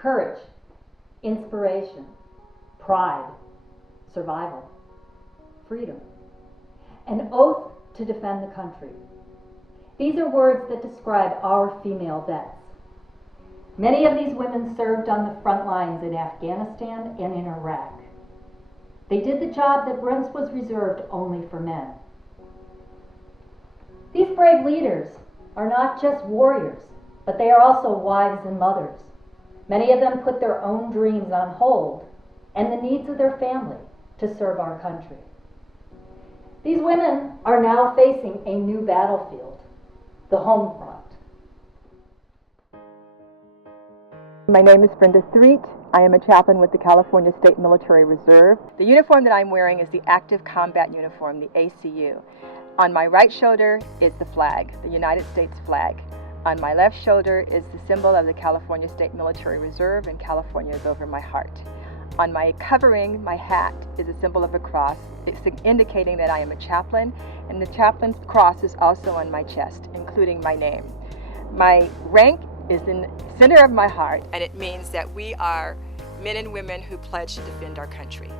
courage, inspiration, pride, survival, freedom, an oath to defend the country. These are words that describe our female vets. Many of these women served on the front lines in Afghanistan and in Iraq. They did the job that once was reserved only for men. These brave leaders are not just warriors, but they are also wives and mothers. Many of them put their own dreams on hold and the needs of their family to serve our country. These women are now facing a new battlefield, the home front. My name is Brenda Street. I am a chaplain with the California State Military Reserve. The uniform that I'm wearing is the Active Combat Uniform, the ACU. On my right shoulder is the flag, the United States flag. On my left shoulder is the symbol of the California State Military Reserve, and California is over my heart. On my covering, my hat, is a symbol of a cross. It's indicating that I am a chaplain, and the chaplain's cross is also on my chest, including my name. My rank is in the center of my heart, and it means that we are men and women who pledge to defend our country.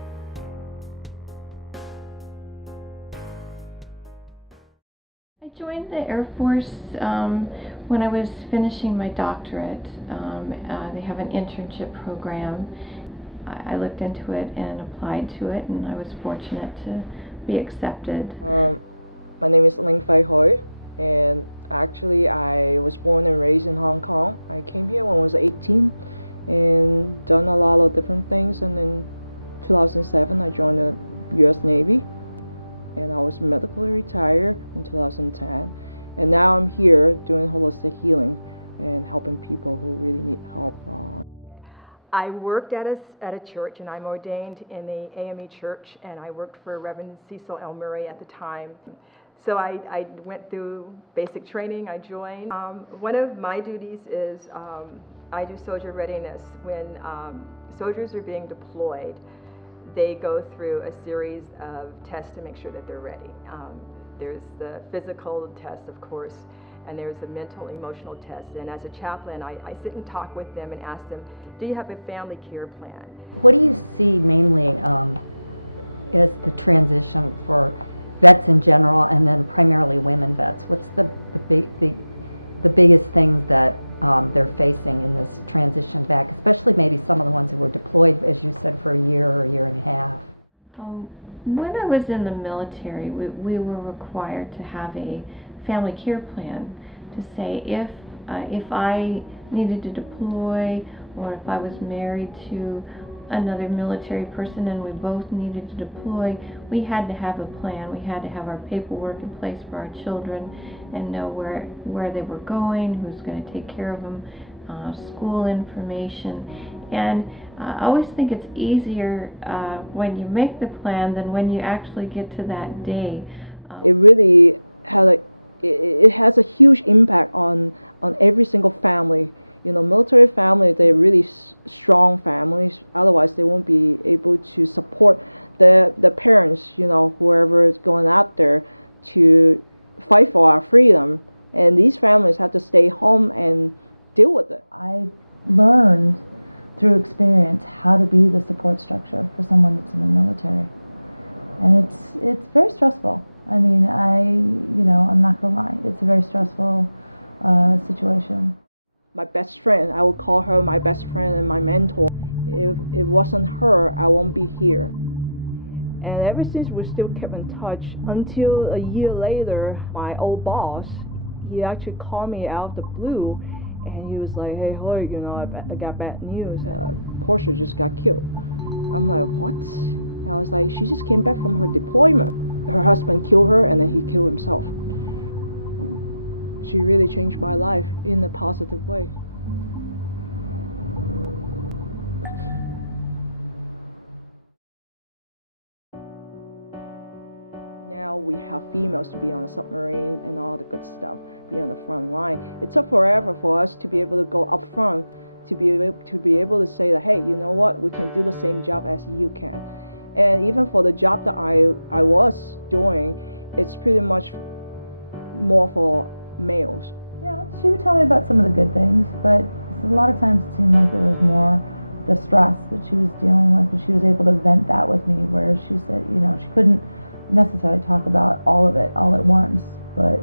I joined the Air Force when I was finishing my doctorate. They have an internship program. I looked into it and applied to it, and I was fortunate to be accepted. My name is Ling Fei Hoi, and actually I was born and raised in Hong Kong. I came here when I was 18 and done a lot of different things, and in 2007 I joined the US Navy, and I was medically retired in 2010, and now I'm here doing holistic healing and helping people who really need help. I worked at a church, and I'm ordained in the AME church, and I worked for Rev Cecil Elmarie at the time. So I went through basic training. I joined. One of my duties is I do soldier readiness. When soldiers are being deployed, they go through a series of tests to make sure that they're ready. There's the physical test, of course, and there's a mental, emotional test. And as a chaplain, I sit and talk with them and ask them, do you have a family care plan? What do you see mainly as the transition for vets in general, and then primarily women vets? What's the biggest things that they're facing in this transition back, especially maybe some of the ones who were deployed, as you said, for a year or a year and a half? When I was in the military, we were required to have a family care plan to say if I needed to deploy, or if I was married to another military person and we both needed to deploy, we had to have a plan. We had to have our paperwork in place for our children and know where they were going, who's going to take care of them, school information. And I always think it's easier when you make the plan than when you actually get to that day. It really it has a huge impact on every single family. You know, military families, they're really strong families. Otherwise, they won't be able to support the parents, you know, whoever is going out there to fight for our freedom. And these families have to stay home and deal with it. I learned through experience how to be the support structure for someone that's in the military. And it's very stressful. I mean, I'm not gonna lie, it's a very stressful situation. My best friend, I would call her my best friend and my mentor. If it wasn't her, I won't be here. And ever since, we still kept in touch until a year later, my old boss, he actually called me out of the blue, and he was like, hey, Hoy, you know, I got bad news. Portia just got killed. I'm like, what? And I was like, she just came back from her deployment. Her husband killed her, and then he killed himself. She really changed my life in a positive way. Now we have females to be on the submarine and all the good stuff, be on the front line. It took forever for us to be able to go up front, to be able to say that, hey, you know what, we can do the same job as you can. And even for the job that I was doing, it's pretty much more for males. Yeah, she would tell me about some of the good things, but a lot of times it seemed like it was more the stress that she was dealing with, and she was able to vent that with me, where she said, she couldn't necessarily talk about all of it all at once, but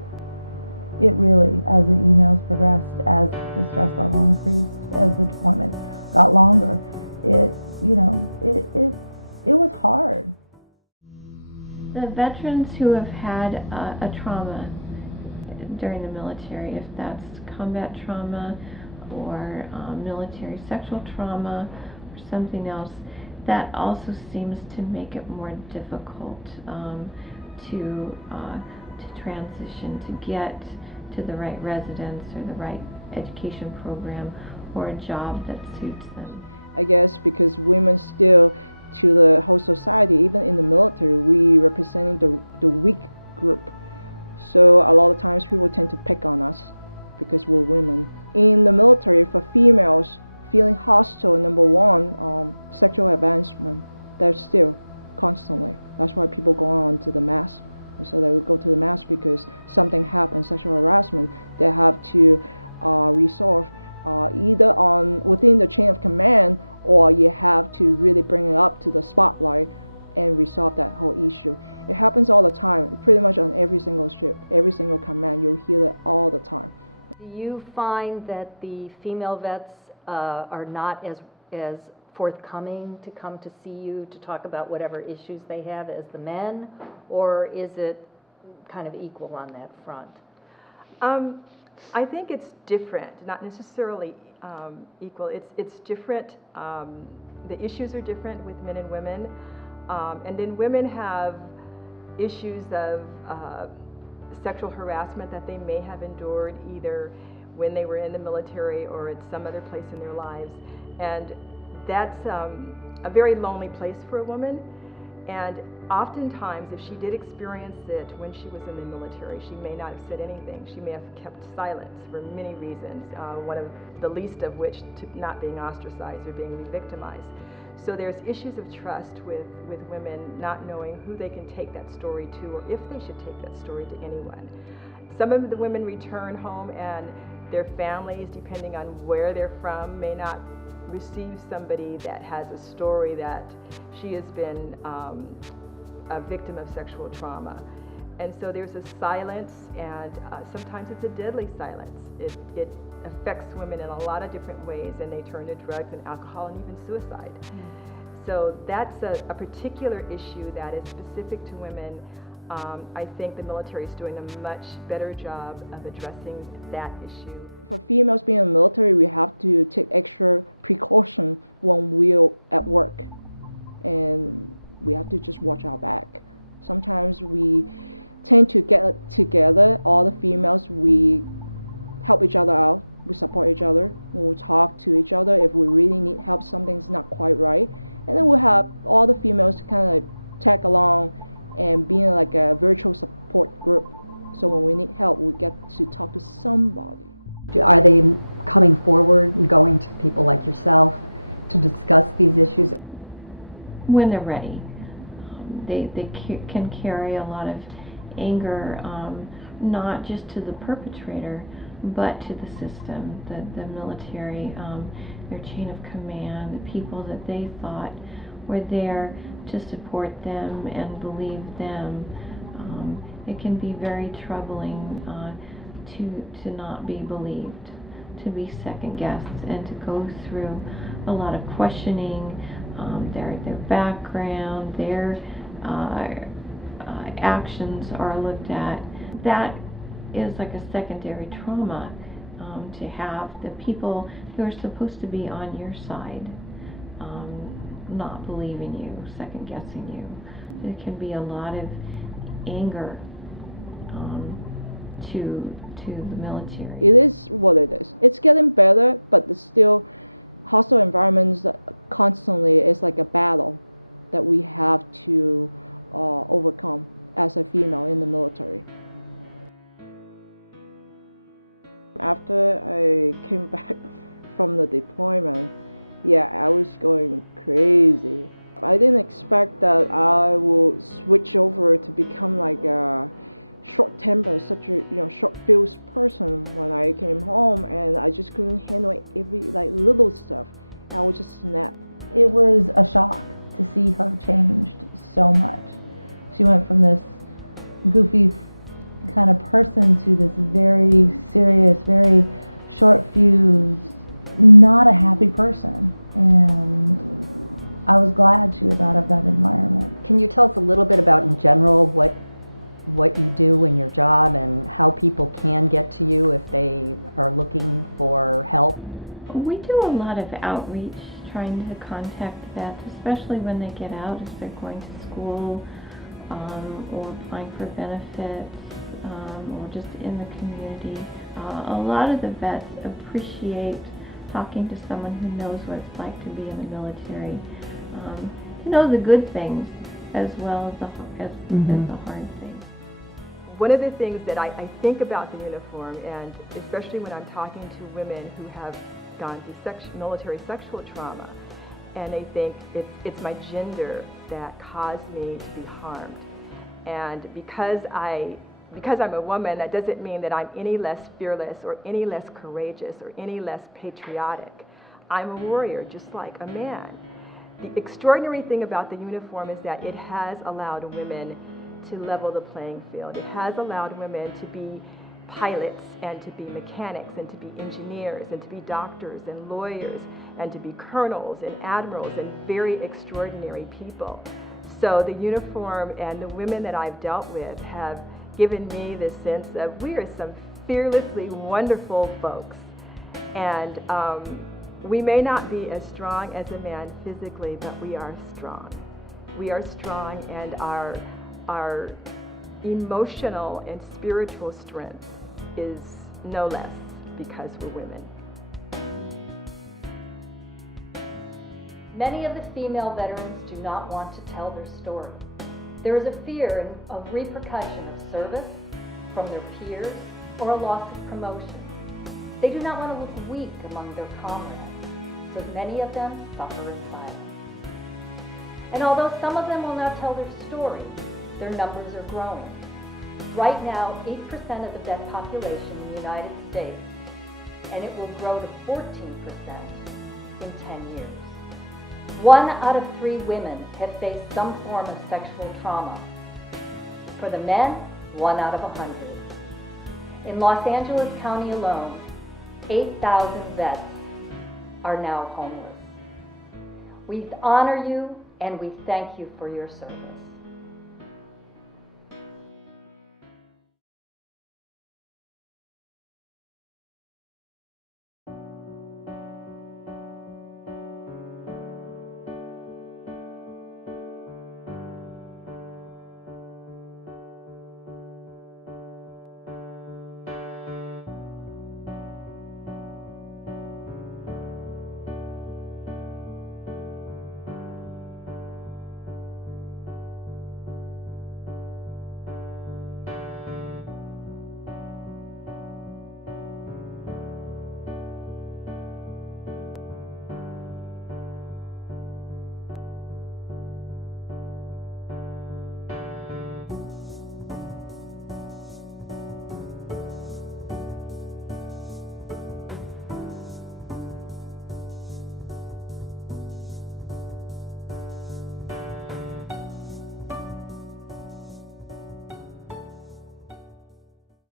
it really, as the emails progressed, as the stress level increased, as the deployment got longer, it was hard. The veterans who have had a trauma during the military, if that's combat trauma or military sexual trauma or something else, that also seems to make it more difficult to transition, to get to the right residence or the right education program or a job that suits them. I guess because women still, to the whole society, even in the military, we representing the weak group. So a lot of times people tend to pick on us because we're women. In the military, for females, feeling hostile, number one, sexual advancement, that's still constantly. That's why people go on to the mass. So they will go to the mass because something happened, sexual harassment, they have to resolve either within the chain of command, or you have to really bring it up to the spotlight and resolve that whole issue. It happens all the time, pretty much on every single ship, every single command, you'll hear it all the time. Do you find that the female vets are not as forthcoming to come to see you to talk about whatever issues they have as the men, or is it kind of equal on that front? I think it's different, not necessarily equal. It's different. The issues are different with men and women, and then women have issues of sexual harassment that they may have endured either when they were in the military or at some other place in their lives, and that's a very lonely place for a woman. And oftentimes, if she did experience it when she was in the military, she may not have said anything. She may have kept silence for many reasons, one of the least of which to not being ostracized or being re-victimized. So there's issues of trust with women not knowing who they can take that story to, or if they should take that story to anyone. Some of the women return home and their families, depending on where they're from, may not receive somebody that has a story that she has been a victim of sexual trauma. And so there's a silence, and sometimes it's a deadly silence. It affects women in a lot of different ways, and they turn to drugs and alcohol and even suicide. So that's a particular issue that is specific to women. I think the military is doing a much better job of addressing that issue. For females being in the military, we have to take extra precaution when we're at work, and we have to just watch our back. Sometimes we tend to get together, all the females, we help each other out, we support each other, we'll talk to each other if we really need help, something's not quite right, and then we'll have all the females kind of tag along and being like a virtual support group. So when we need help, we get to talk to somebody. Are they coming forward and going to people like yourself to discuss these issues? When they're ready. They can carry a lot of anger, not just to the perpetrator, but to the system, the military, their chain of command, the people that they thought were there to support them and believe them. It can be very troubling to not be believed, to be second guessed, and to go through a lot of questioning, their background, their actions are looked at. That is like a secondary trauma, to have the people who are supposed to be on your side not believing you, second guessing you. There can be a lot of anger to the military. It is what it is. It's getting better, but it's still hostile environments constantly. It's like a battle that we have to overcome as a female in the military. After I came back from the deployment, I was going crazy. I didn't expect that I would switch over to become like a short-tempered, such a short-fused person when I came home, and I just couldn't handle every little stuff. I would just snap. It was a shock to see her changed so much. She went from this goofy kind of person to this very serious, very short-fused, not a happy person. And I was glad she was out of that environment. Can you tell us a little bit about, in general, what you do in your job and how people can get to you if they are looking for help? We do a lot of outreach, trying to contact vets, especially when they get out, if they're going to school or applying for benefits or just in the community. A lot of the vets appreciate talking to someone who knows what it's like to be in the military, to know the good things as well as the hard things. One of the things that I think about the uniform, and especially when I'm talking to women who have gone through military sexual trauma, and they think it's my gender that caused me to be harmed. And because I'm a woman, that doesn't mean that I'm any less fearless or any less courageous or any less patriotic. I'm a warrior just like a man. The extraordinary thing about the uniform is that it has allowed women to level the playing field. It has allowed women to be pilots and to be mechanics and to be engineers and to be doctors and lawyers and to be colonels and admirals and very extraordinary people. So the uniform and the women that I've dealt with have given me this sense of we are some fearlessly wonderful folks. And we may not be as strong as a man physically, but we are strong. We are strong, and our emotional and spiritual strength is no less because we're women. Many of the female veterans do not want to tell their story. There is a fear of repercussion of service from their peers or a loss of promotion. They do not want to look weak among their comrades, so many of them suffer in silence. And although some of them will not tell their story, their numbers are growing. Right now, 8% of the vet population in the United States, and it will grow to 14% in 10 years. 1 out of 3 women have faced some form of sexual trauma. For the men, 1 out of 100. In Los Angeles County alone, 8,000 vets are now homeless. We honor you and we thank you for your service.